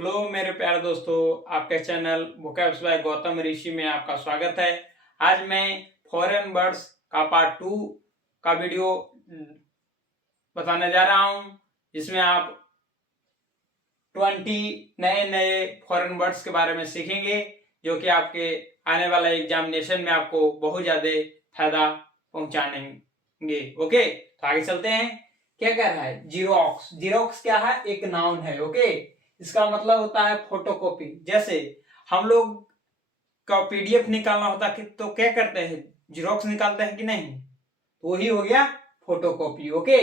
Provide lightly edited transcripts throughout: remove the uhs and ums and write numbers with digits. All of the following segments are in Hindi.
हेलो मेरे प्यारे दोस्तों, आपके चैनल वोकैब्स बाय गौतम ऋषि में आपका स्वागत है। आज मैं फॉरेन वर्ड्स का पार्ट 2 का वीडियो बताने जा रहा हूं, जिसमें आप 20 नए नए फॉरेन वर्ड्स के बारे में सीखेंगे, जो कि आपके आने वाला एग्जामिनेशन में आपको बहुत ज्यादा फायदा पहुंचाएंगे। ओके, तो आगे चलते हैं। क्या कह रहा है? जीरोक्स। जीरोक्स क्या है? एक नाउन है। ओके, इसका मतलब होता है फोटोकॉपी। जैसे हम लोग का पीडीएफ निकालना होता है तो क्या करते हैं? जीरोक्स निकालते हैं कि नहीं? तो वही हो गया फोटोकॉपी। ओके,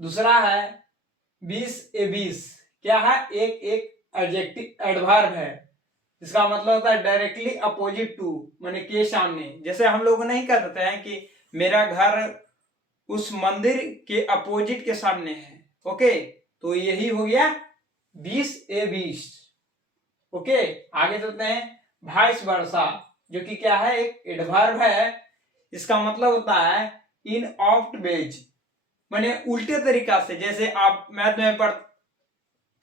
दूसरा है 20 क्या है? एक एडजेक्टिव एडवर्ब है। इसका मतलब होता है डायरेक्टली अपोजिट टू, माने के सामने। जैसे हम लोग नहीं कहते हैं कि मेरा घर उस मंदिर के अपोजिट के सामने है। ओके, तो यही हो गया 20 ओके, आगे चलते हैं। वाइस वर्सा, जो कि क्या है? एक एडवर्ब है। इसका मतलब होता है इन ऑफ्ट वेज, माने उल्टे तरीका से। जैसे आप मैथ में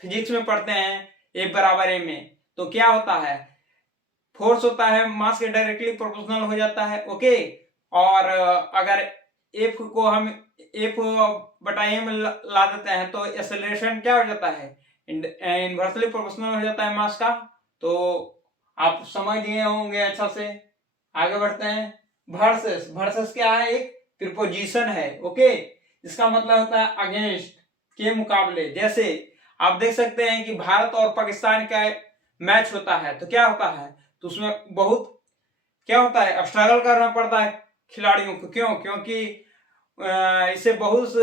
फिजिक्स में पढ़ते हैं ए बराबर ए में, तो क्या होता है? फोर्स होता है मास के डायरेक्टली प्रोपोर्शनल हो जाता है। ओके, और अगर एफ को हम एफ बटा ए में ला देते हैं तो एक्सेलरेशन क्या हो जाता है? इनवर्सली प्रोपोर्शनल हो जाता है मास का। तो आप समझ गए होंगे अच्छा से। आगे बढ़ते हैं। वर्सेस। वर्सेस क्या है? एक प्रीपोजिशन है। ओके, इसका मतलब होता है अगेंस्ट, के मुकाबले। जैसे आप देख सकते हैं कि भारत और पाकिस्तान का मैच होता है तो क्या होता है? तो उसमें बहुत क्या होता है? स्ट्रगल करना पड़ता है खिलाड़ियों को। क्यों? क्योंकि इसे बहुत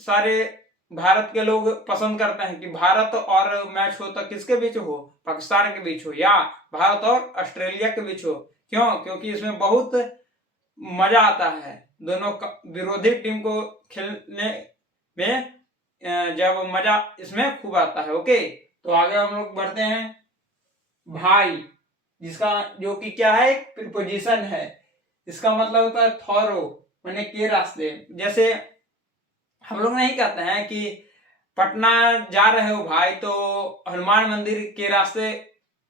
सारे भारत के लोग पसंद करते हैं कि भारत और मैच हो तो किसके बीच हो? पाकिस्तान के बीच हो, या भारत और ऑस्ट्रेलिया के बीच हो। क्यों? क्योंकि इसमें बहुत मजा आता है दोनों विरोधी टीम को खेलने में। जब मजा इसमें खूब आता है। ओके, तो आगे हम लोग बढ़ते हैं। भाई, जिसका जो कि क्या है? एक प्रीपोजिशन है। इसका मतलब होता है थॉरो, माने के रास्ते। जैसे हम लोग नहीं कहते हैं कि पटना जा रहे हो भाई तो हनुमान मंदिर के रास्ते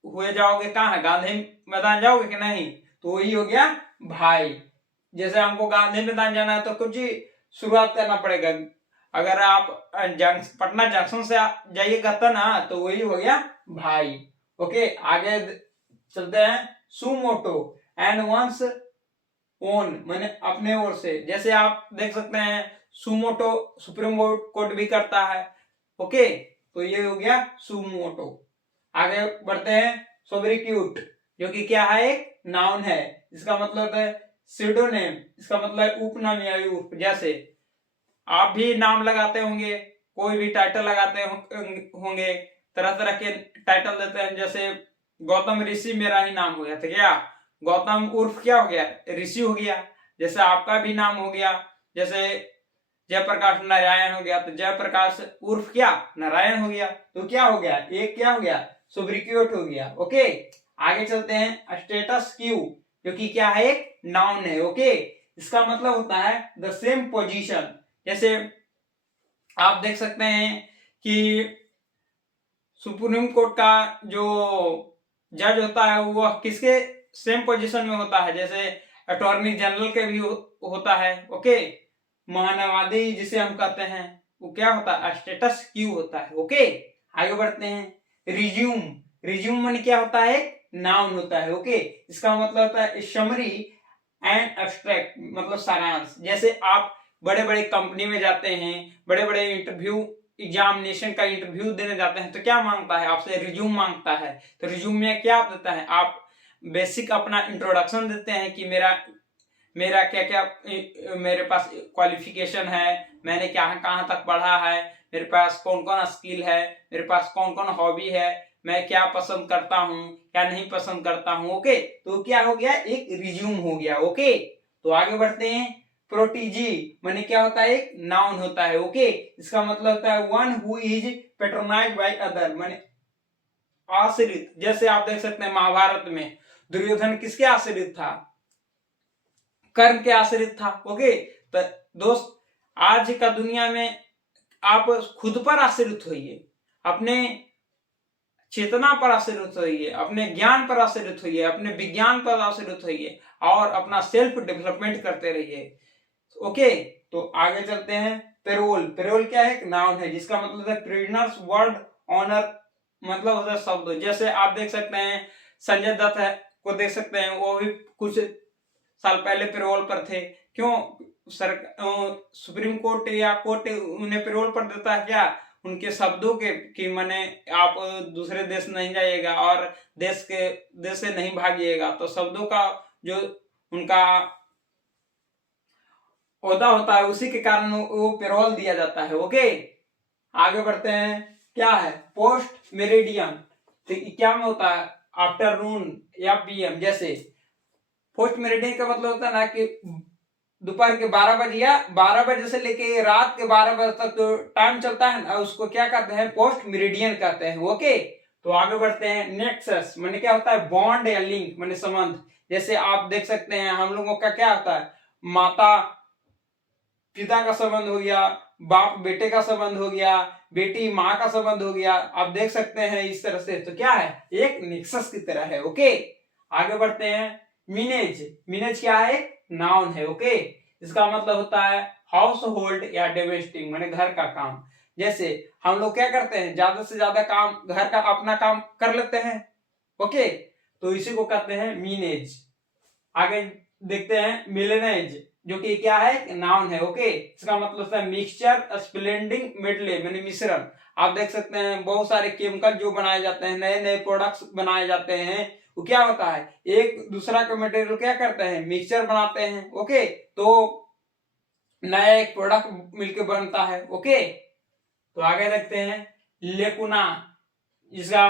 हुए जाओगे, कहाँ है? गांधी मैदान जाओगे कि नहीं? तो वही हो गया भाई। जैसे हमको गांधी मैदान जाना है तो कुछ ही शुरुआत करना पड़ेगा। अगर आप पटना जंक्शन से जाइएगा तो ना, तो वही हो गया भाई। ओके, आगे चलते हैं। सुमोटो एंड वंस ओन, माने अपने ओर से। जैसे आप देख सकते हैं सुमोटो सुप्रीम कोर्ट भी करता है। ओके, तो ये हो गया सुमोटो। आगे बढ़ते हैं। सोब्रिक्यूट, जो कि क्या है? एक नाउन है। इसका मतलब है सिडोनेम। इसका मतलब उपनाम या उप। जैसे आप भी नाम लगाते होंगे, कोई भी टाइटल लगाते होंगे, तरह तरह के टाइटल देते हैं। जैसे गौतम ऋषि मेरा ही नाम हो गया, तो क्या गौतम उर्फ क्या हो गया? ऋषि हो गया। जैसे आपका भी नाम हो गया, जैसे जयप्रकाश नारायण हो गया, तो जयप्रकाश उर्फ क्या? नारायण हो गया। तो क्या हो गया? एक क्या हो गया? सोब्रिक्यूट हो गया। ओके, आगे चलते हैं। स्टेटस क्यू, जो कि क्या है? एक नाउन है। ओके, इसका मतलब होता है द सेम पोजीशन। जैसे आप देख सकते हैं कि सुप्रीम कोर्ट का जो जज होता है वह किसके सेम पोजीशन में होता है? जैसे अटॉर्नी जनरल के भी होता है। ओके, महानवादी जिसे हम कहते हैं, वो क्या होता है? स्टेटस क्यू होता है। ओके, आगे बढ़ते हैं। रिज्यूम। रिज्यूम माने क्या होता है? नाउन होता है। ओके, इसका मतलब होता है समरी एंड एब्स्ट्रैक्ट, मतलब सारांश। जैसे आप बड़े बड़े कंपनी में जाते हैं, बड़े बड़े एग्जामिनेशन का इंटरव्यू देने जाते हैं, तो क्या मांगता है आपसे? रिज्यूम मांगता है। तो रिज्यूम में क्या देता है? आप बेसिक अपना इंट्रोडक्शन देते हैं कि मेरा क्या क्या मेरे पास क्वालिफिकेशन है, मैंने क्या कहाँ तक पढ़ा है, मेरे पास कौन कौन स्किल है, मेरे पास कौन कौन हॉबी है, मैं क्या पसंद करता हूँ, क्या नहीं पसंद करता हूँ। ओके, तो क्या हो गया? एक रिज्यूम हो गया। ओके, तो आगे बढ़ते हैं। प्रोटीजी माने क्या होता है? एक नाउन होता है। ओके, इसका मतलब होता है one who is patronised by other, माने आश्रित। जैसे आप देख सकते हैं महाभारत में दुर्योधन किसके आश्रित था? कर्ण के आश्रित था। ओके, तो दोस्त आज का दुनिया में आप खुद पर आश्रित होइए, अपने चेतना पर आश्रित होइए, अपने ज्ञान पर आश्रित होइए, अपने विज्ञान पर आश्रित होइए और अपना सेल्फ डेवलपमेंट करते रहिए। ओके, तो आगे चलते हैं। पेरोल, पेरोल क्या है? एक नाउन है जिसका मतलब है प्रिजनर्स वर्ड ऑनर, मतलब होता है शब्द। जैसे आप देख सकते हैं संजय दत्त है को देख सकते हैं, वो भी कुछ साल पहले पेरोल पर थे। क्यों? सुप्रीम कोर्ट या कोर्ट उन्हें पेरोल पर देता है क्या? उनके शब्दों के कि माने आप दूसरे देश नहीं जाइएगा और देश से नहीं भागिएगा, तो शब्दों का जो उनका ओहदा होता है उसी के कारण वो पेरोल दिया जाता है। ओके, आगे बढ़ते हैं। क्या है? पोस्ट मेरिडियन, तो क्या में होता है? आफ्टरनून या पीएम। जैसे पोस्ट मेरिडियन का मतलब होता है ना कि दोपहर के 12 बजे या 12 बजे से लेके रात के 12 बजे तक तो टाइम चलता है ना, उसको क्या कहते हैं? पोस्ट मेरिडियन कहते हैं। ओके, तो आगे बढ़ते हैं। नेक्सस माने क्या होता है? बॉन्ड या लिंक माने संबंध। जैसे आप देख सकते हैं हम लोगों का क्या होता है? माता पिता का संबंध हो गया, बाप बेटे का संबंध हो गया, बेटी माँ का संबंध हो गया। आप देख सकते हैं इस तरह से, तो क्या है? एक नेक्सस की तरह है। ओके, आगे बढ़ते हैं। मिनेज, मिनेज क्या है? नाउन है। ओके, इसका मतलब होता है हाउस होल्ड या डोमेस्टिक माने घर का काम। जैसे हम लोग क्या करते हैं? ज्यादा से ज्यादा काम घर का अपना काम कर लेते हैं। ओके, तो इसी को कहते हैं मिनेज। आगे देखते हैं मिलेनेज, जो कि क्या है? नाउन है। ओके, इसका मतलब होता है मिक्सचर, स्प्लेंडिंग, मेडले माने मिश्रण। आप देख सकते हैं बहुत सारे केमिकल जो बनाए जाते हैं, नए नए प्रोडक्ट्स बनाए जाते हैं, वो क्या होता है? एक दूसरा का मटेरियल क्या करते हैं? मिक्सचर बनाते हैं। ओके, तो नया एक प्रोडक्ट मिलकर बनता है। ओके, तो आगे देखते हैं। लेकुना, इसका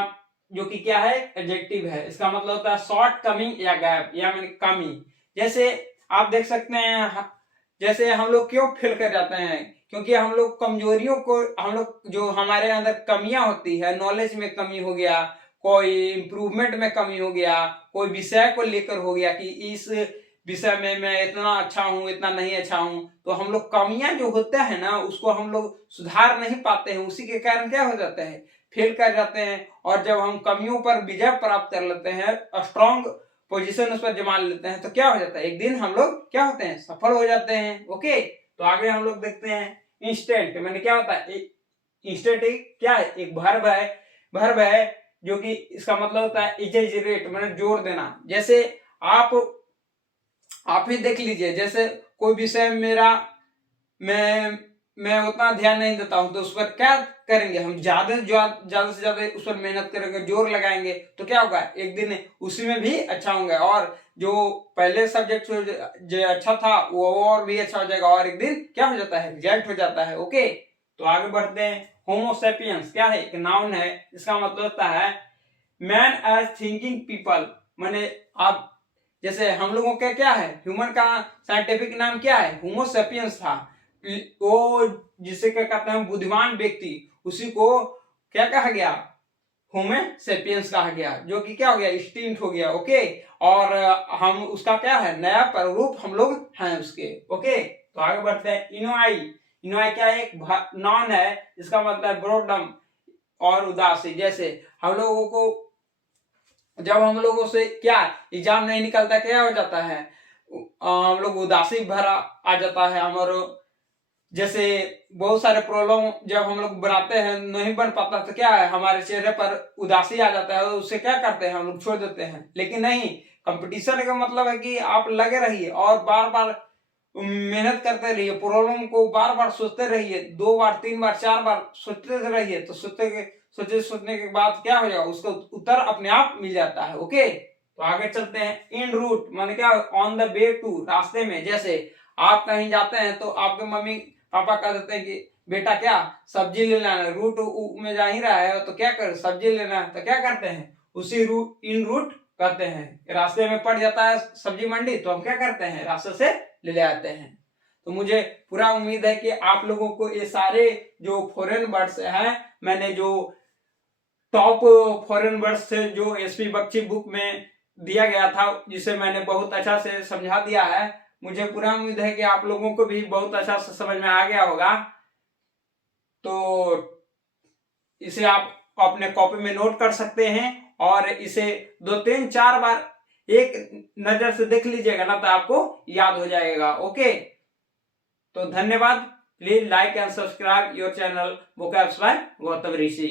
जो कि क्या है? एडजेक्टिव है। इसका मतलब होता है शॉर्ट कमिंग या गैप या माने कमी। जैसे आप देख सकते हैं जैसे हम लोग क्यों फेल कर जाते हैं? क्योंकि हम लोग कमजोरियों को, हम लोग जो हमारे अंदर कमियां होती है, नॉलेज में कमी हो गया, कोई इंप्रूवमेंट में कमी हो गया, कोई विषय को लेकर हो गया कि इस विषय में मैं इतना अच्छा हूं, इतना नहीं अच्छा हूं, तो हम लोग कमियां जो होता है ना उसको हम लोग सुधार नहीं पाते हैं। उसी के कारण क्या हो जाता है? फेल कर जाते हैं। और जब हम कमियों पर विजय प्राप्त कर लेते हैं, स्ट्रॉन्ग पोजीशन उस पर जमा लेते हैं, तो क्या हो जाता है? एक दिन हम लोग क्या होते हैं? सफल हो जाते हैं। ओके, तो आगे हम लोग देखते हैं। इंस्टेंट मैंने क्या होता है? इंस्टेंट क्या है? एक वर्ब है, वर्ब है जो कि इसका मतलब होता है इजेजरेट मैंने जोर देना। जैसे आप ही देख लीजिए, जैसे कोई विषय मेरा मैं उतना ध्यान नहीं देता हूं, तो उस पर क्या करेंगे? हम ज्यादा से ज्यादा उस पर मेहनत करेंगे, जोर लगाएंगे, तो क्या होगा? एक दिन उसी में भी अच्छा होंगे और जो पहले सब्जेक्ट जो अच्छा था वो और भी अच्छा हो जाएगा और एक दिन क्या हो जाता है? रिजल्ट हो जाता है। ओके, तो आगे बढ़ते हैं। होमोसेपियंस क्या है? एक नाउन है। इसका मतलब होता है मैन एज थिंकिंग पीपल। माने आप जैसे हम लोगों का क्या है? ह्यूमन का साइंटिफिक नाम क्या है? होमोसेपियंस था। वो जिसे क्या कहते हैं? बुद्धिमान व्यक्ति, उसी को क्या कहा गया? होमो सेपियंस कहा गया, जो कि क्या हो गया? एक्सटिंक्ट हो गया। ओके, और हम उसका क्या है? नया प्रारूप हम लोग हैं उसके। ओके, तो आगे बढ़ते हैं। इनोआई, इनोआई क्या है? एक नॉन है। इसका मतलब है बोर्डम और उदासी। जैसे हम लोगों को जब हम लोगों से क्या एग्जाम नहीं निकलता, क्या हो जाता है? हम लोग उदासी भरा आ जाता है हमारे। जैसे बहुत सारे प्रॉब्लम जब हम लोग बनाते हैं नहीं बन पाता, तो क्या है? हमारे चेहरे पर उदासी आ जाता है, उससे क्या करते हैं? हम लोग छोड़ देते हैं। लेकिन नहीं, कंपटीशन का मतलब है कि आप लगे रहिए और बार बार मेहनत करते रहिए, प्रॉब्लम को बार बार सोचते रहिए, 2 बार 3 बार 4 बार सोचते रहिए, तो सोचने के बाद क्या हो जाएगा? उसका उत्तर अपने आप मिल जाता है। ओके, तो आगे चलते हैं। इन रूट माने क्या? ऑन द वे टू, रास्ते में। जैसे आप कहीं जाते हैं तो आपके मम्मी पापा कह देते हैं कि बेटा क्या सब्जी लेना है, रूट में जा ही रहा है तो क्या कर, सब्जी लेना है, तो क्या करते हैं? उसी रूट, इन रूट कहते हैं। रास्ते में पड़ जाता है सब्जी मंडी, तो हम क्या करते हैं? रास्ते से ले आते हैं। तो मुझे पूरा उम्मीद है कि आप लोगों को ये सारे जो फॉरेन वर्ड्स हैं, मैंने जो टॉप फॉरेन वर्ड्स से जो एसपी बख्शी बुक में दिया गया था, जिसे मैंने बहुत अच्छा से समझा दिया है, मुझे पूरा उम्मीद है कि आप लोगों को भी बहुत अच्छा से समझ में आ गया होगा। तो इसे आप अपने कॉपी में नोट कर सकते हैं और इसे 2-3-4 बार एक नजर से देख लीजिएगा ना तो आपको याद हो जाएगा। ओके, तो धन्यवाद। Please like and subscribe your channel vocabs by Gautam Rishi.